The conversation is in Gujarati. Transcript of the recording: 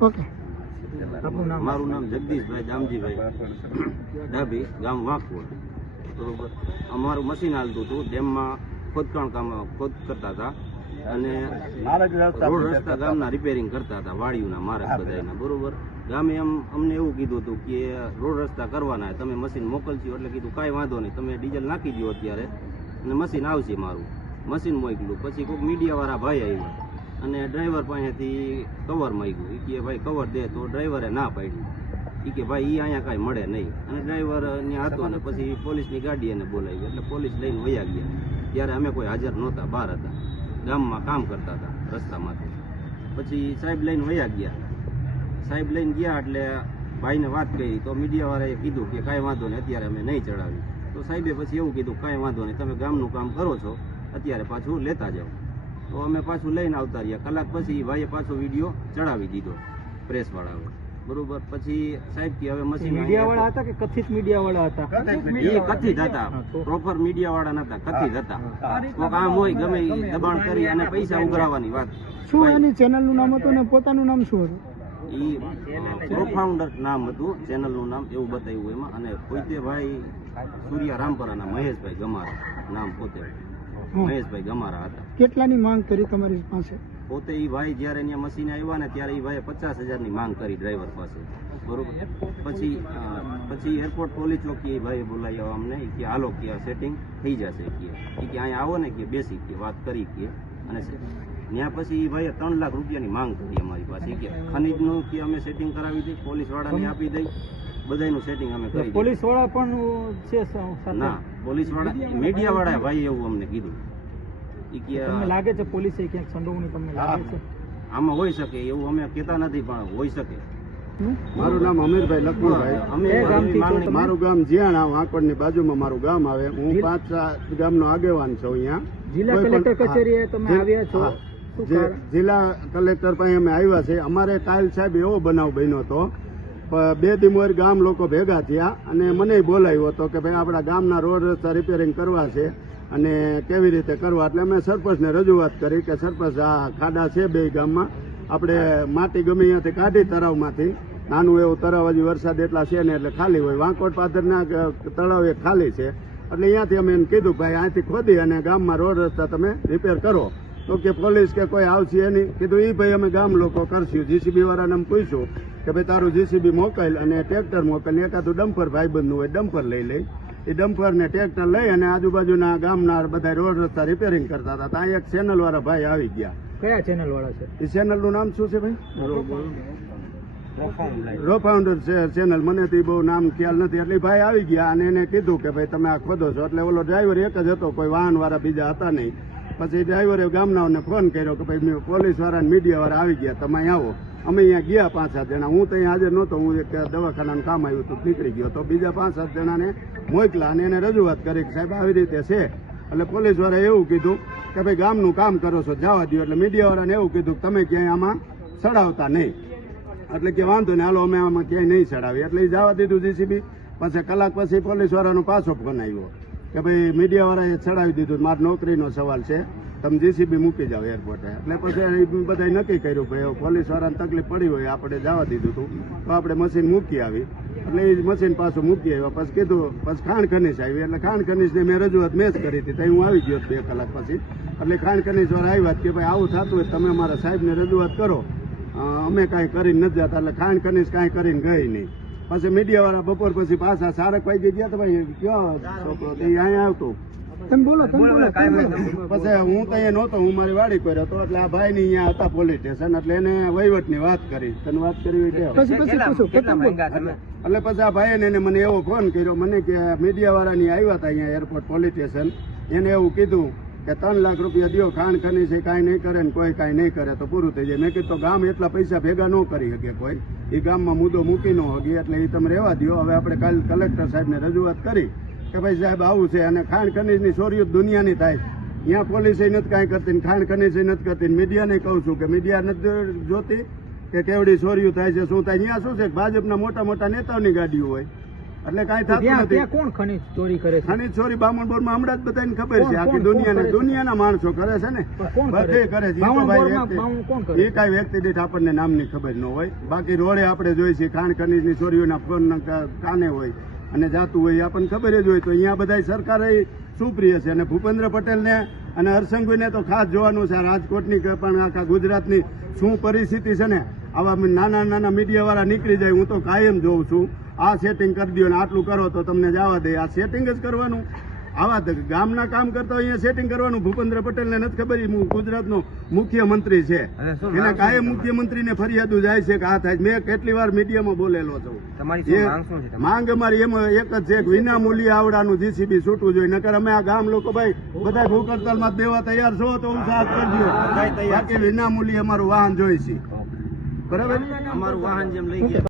ઓકે. આપનું નામ મારું નામ જગદીશભાઈ દામજીભાઈ ડાભી ગામ વાંકવડ બરોબર. અમારું મશીન હાલતું હતું. ડેમમાં ખોદકામ કામ ખોદ કરતા હતા. અને રોડ રસ્તા ગામના રિપેરિંગ કરતા હતા વાડીઓના મારા બધાના બરોબર. ગામે એમ અમને એવું કીધું હતું કે રોડ રસ્તા કરવાના તમે મશીન મોકલશો એટલે કીધું કાંઈ વાંધો નહીં. તમે ડીઝલ નાખી દો અત્યારે. અને મશીન આવશે મારું. મશીન મોકલ્યું પછી કોઈક મીડિયાવાળા ભાઈ આવ્યા. અને ડ્રાઈવર પાસેથી કવર માગ્યું. એ કે ભાઈ કવર દે તો ડ્રાઈવરે ના પાડ્યું એ કે ભાઈ એ અહીંયા કાંઈ મળે નહીં. અને ડ્રાઈવર ત્યાં હતો ને પછી પોલીસની ગાડી એને બોલાવી. એટલે પોલીસ લઈને વયા ગયા. ત્યારે અમે કોઈ હાજર નહોતા, બહાર હતા. ગામમાં કામ કરતા હતા, રસ્તામાંથી. પછી સાહેબ લઈને વયા ગયા. સાહેબ લઈને ગયા એટલે ભાઈને વાત કરી. તો મીડિયાવાળાએ કીધું કે કાંઈ વાંધો નહીં, અત્યારે અમે નહીં ચડાવી તો સાહેબે પછી એવું કીધું, કાંઈ વાંધો નહીં, તમે ગામનું કામ કરો છો, અત્યારે પાછું લેતા જાઓ. તો અમે પાછું લઈને આવતા રહ્યા. કલાક પછી ભાઈએ પાછો વીડિયો ચડાવી દીધો પ્રેસવાળાએ બરોબર? પછી સાહેબ કે હવે મશીન મીડિયા વાળા હતા કે કથિત મીડિયા વાળા હતા એ કથિત હતા. પ્રોપર મીડિયા વાળા નતા કથિત હતા. કોક આમ હોય ગમે દબાણ કરી અને પૈસા ઉઘરાવાની વાત. શું એની ચેનલનું નામ હતું ને? પોતાનું નામ શું હતું? ઈ પ્રોફાઉન્ડર નામ હતું ચેનલનું નામ એવું બતાવ્યું એમાં. અને પોતે ભાઈ સૂર્યા રામપરાના મહેશભાઈ ગમાર નામ પોતે. મહેશભાઈ ગમારા હતા. કેટલાની માંગ કરી તમારી પાસે? પોતે એ ભાઈ જ્યારે અહીંયા મશીને આવ્યા ને ત્યારે એ ભાઈએ પચાસ હજારની માંગ કરી ડ્રાઈવર પાસે. બરોબર? પછી પછી એરપોર્ટ પોલીસ ચોકી ભાઈએ બોલાવ્યા અમને. કે હાલો કે સેટિંગ થઈ જશે કે. કે અહીંયા આવો ને કે બેસી કે વાત કરી કે. અને ત્યાં પછી એ ભાઈએ ત્રણ લાખ રૂપિયાની માંગ કરી અમારી પાસે. કે કે ખનીજનું કે અમે સેટિંગ કરાવી દઈ? પોલીસ વાળાને આપી દઈ? બધાનું સેટિંગ અમે કરી પોલીસવાળા પણ છે ના. પોલીસવાળા મીડિયા વાળા ભાઈ એવું અમને કીધું. ઈ કે તમને લાગે છે પોલીસે ક્યાંક સંડોવણી તમને લાગે છે? આમાં હોઈ શકે એવું અમે કહેતા નથી પણ હોઈ શકે. મારું નામ અમીરભાઈ તમે? મારું ગામ જીયાણા વાંકડની બાજુમાં મારું ગામ આવે. હું પાંચ સાત ગામનો આગેવાન છું અહીંયા. જિલ્લા કલેક્ટર કચેરીએ તમે આવ્યા છો. જે જિલ્લા કલેક્ટર પાસે અમે આવ્યા છે અમારે કાલ સાહેબ એવો બનાવ બન્યો હતો બે દિમોર ગામ લોકો ભેગા થયા અને મને બોલાવ્યો હતો કે ભાઈ, આપણા ગામના રોડ રસ્તા રિપેરિંગ કરવા છે અને કેવી રીતે કરવા? એટલે મેં સરપંચને રજૂઆત કરી કે સરપંચ, આ ખાડા છે બે ગામમાં, આપણે માટી ગમે ત્યાંથી કાઢી તળાવમાંથી. નાનું એવું તળાવ હજી વરસાદ એટલા છે ને એટલે ખાલી હોય. વાંકોટ પાદરના તળાવ એક ખાલી છે. એટલે અહીંયાથી અમે એને કીધું ભાઈ અહીંથી ખોદી અને ગામમાં રોડ રસ્તા તમે રિપેર કરો. તો કે પોલીસ કે કોઈ આવશે નહીં. કીધું એ ભાઈ અમે ગામ લોકો કરશું. જીસીબી વાળાને પૂછ્યું. કે ભાઈ તારું જીસીબી મોકલ અને ટ્રેક્ટર મોકલ ને એકાદું ડમ્પર ભાઈબંધનું હોય ડમ્પર લઈ લઈ. એ ડમ્પર ને ટ્રેક્ટર લઈ અને આજુબાજુના ગામના બધા રોડ રસ્તા રિપેરિંગ કરતા હતા. ત્યાં એક ચેનલ વાળા ભાઈ આવી ગયા. કયા ચેનલ વાળા છે? એ ચેનલનું નામ શું છે ભાઈ? રોફાઉન્ડર છે ચેનલ મને તો બહુ નામ ખ્યાલ નથી. એટલે ભાઈ આવી ગયા અને એને કીધું કે ભાઈ તમે આ ખોદો છો. એટલે ઓલો ડ્રાઈવર એક જ હતો કોઈ વાહન વાળા બીજા હતા નહીં. પછી ડ્રાઈવરે ગામનાઓને ફોન કર્યો કે ભાઈ પોલીસવાળા મીડિયા વાળા આવી ગયા તમે આવો. અમે અહીંયા ગયા પાંચ સાત જણા. હું તો અહીંયા હાજર નહોતો. હું એક દવાખાનાનું કામ આવ્યું હતું, નીકળી ગયો તો બીજા પાંચ સાત જણાને મોકલા અને એને રજૂઆત કરી કે સાહેબ, આવી રીતે છે. એટલે પોલીસવાળાએ એવું કીધું કે ભાઈ, ગામનું કામ કરો છો, જવા દો એટલે મીડિયાવાળાને એવું કીધું કે તમે ક્યાંય આમાં ચડાવતા નહીં. એટલે કે વાંધો નહીં, હાલો, અમે આમાં ક્યાંય નહીં ચડાવી એટલે એ જવા દીધું જીસીબી પછી કલાક પછી પોલીસવાળાનો પાછો ફોન આવ્યો કે ભાઈ, મીડિયાવાળાએ ચડાવી દીધું. મારી નોકરીનો સવાલ છે. તમે જીસીબી મૂકી જાઓ એરપોર્ટે અને પછી એ બધાએ નક્કી કર્યું ભાઈ, પોલીસ વાળાને તકલીફ પડી હોય, આપણે જવા દીધું હતું, તો આપણે મશીન મૂકી આવી. એટલે એ મશીન પાછું મૂકી આવ્યા. પછી કીધું, પછી ખાણ ખનીશ આવી. એટલે ખાણ ખનીશને મેં રજૂઆત મેં જ કરી હતી. ત્યાં હું આવી ગયો બે કલાક પછી. એટલે ખાણ ખનીશ વાળા આવ્યા કે ભાઈ, આવું થતું હોય તમે અમારા સાહેબને રજૂઆત કરો. અમે કાંઈ કરીને નથી જતા. એટલે ખાણ ખનીશ કાંઈ કરીને ગઈ નહીં. પછી મીડિયાવાળા બપોર પછી પાછા સારક વાગી ગયા તો ભાઈ, કયો છોકરો? અહીંયા આવતો. તમે બોલો તમે બોલો. પછી હું તો અહીંયા નહોતો હું મારી વાડી પર હતો એટલે આ ભાઈ ની અહીંયા હતા પોલીસ સ્ટેશન એટલે એને વહીવટની વાત કરી. તને વાત કરવી હોય પછી પછી પૂછો કેટલા બોલો. એટલે પછી આ ભાઈ ને એને મને એવો ફોન કર્યો મને કે મીડિયા વાળાની આવ્યા હતા અહીંયા એરપોર્ટ પોલીસ સ્ટેશન એને એવું કીધું કે ત્રણ લાખ રૂપિયા દો ખાણ ખની છે કાંઈ નહીં કરે ને કોઈ કાંઈ નહીં કરે તો પૂરું થઈ જાય. મેં કીધું તો ગામ એટલા પૈસા ભેગા ન કરી શકે કોઈ. એ ગામમાં મુદ્દો મૂકી ન હગી એટલે એ તમે રહેવા દ્યો. હવે આપણે કાલ કલેક્ટર સાહેબને રજૂઆત કરી. કે ભાઈ સાહેબ આવું છે અને ખાણ ખનીજની ચોરીઓ દુનિયાની થાય અહીંયા પોલીસે નથી કાંઈ કરતી ખાણ ખનીજે નથી કરતી મીડિયાને કહું છું કે મીડિયા નથી જોતી કે કેવડી ચોરીઓ થાય છે શું થાય અહીંયા શું છે ભાજપના મોટા મોટા નેતાઓની ગાડીઓ હોય. એટલે કાંઈ થતું નથી. કોણ ખનીજ ચોરી કરે છે? ખનીજ ચોરી બામણબોરમાં હમણાં જ બધાને ખબર છે. આખી દુનિયાને? દુનિયાના માણસો કરે છે ને. બધે કરે છે. એ કાંઈ વ્યક્તિ દીઠ આપણને નામની ખબર ન હોય. બાકી રોડે આપણે જોઈએ છીએ ખાણ ખનીજની ચોરીઓના ફોન કાને હોય. અને જાતું હોય આપણને ખબર જ હોય. તો અહીંયા બધા સરકારે સુપ્રિય છે? અને ભૂપેન્દ્ર પટેલને અને હરસંઘવીને તો ખાસ જોવાનું છે રાજકોટની પણ આખા ગુજરાતની શું પરિસ્થિતિ છે ને? આવા નાના નાના મીડિયાવાળા નીકળી જાય, હું તો કાયમ જોઉં છું. આ સેટિંગ કરી દો ને આટલું કરો તો તમને જવા દે. આ સેટિંગ જ કરવાનું. આવા ગામના કામ કરતા અહીંયા સેટિંગ કરવાનું. ભૂપેન્દ્ર પટેલને નથી ખબર હું ગુજરાતનો મુખ્યમંત્રી છે. એના કાયમ મુખ્યમંત્રીને ફરિયાદો જાય છે કે આ થાય મેં કેટલી વાર મીડિયામાં બોલેલો છું. માંગ અમારી એમાં એક જ છે વિના મૂલ્ય આવડાનું જીસીબી છૂટવું જોઈએ. નકર અમે આ ગામ લોકો ભાઈ બધા ભૂખ હડતાલમાં દેવા તૈયાર છો તો સાથ કરજો બાકી વિના મૂલ્ય અમારું વાહન જોઈશે. બરાબર? અમારું વાહન જેમ લઈ ગયા.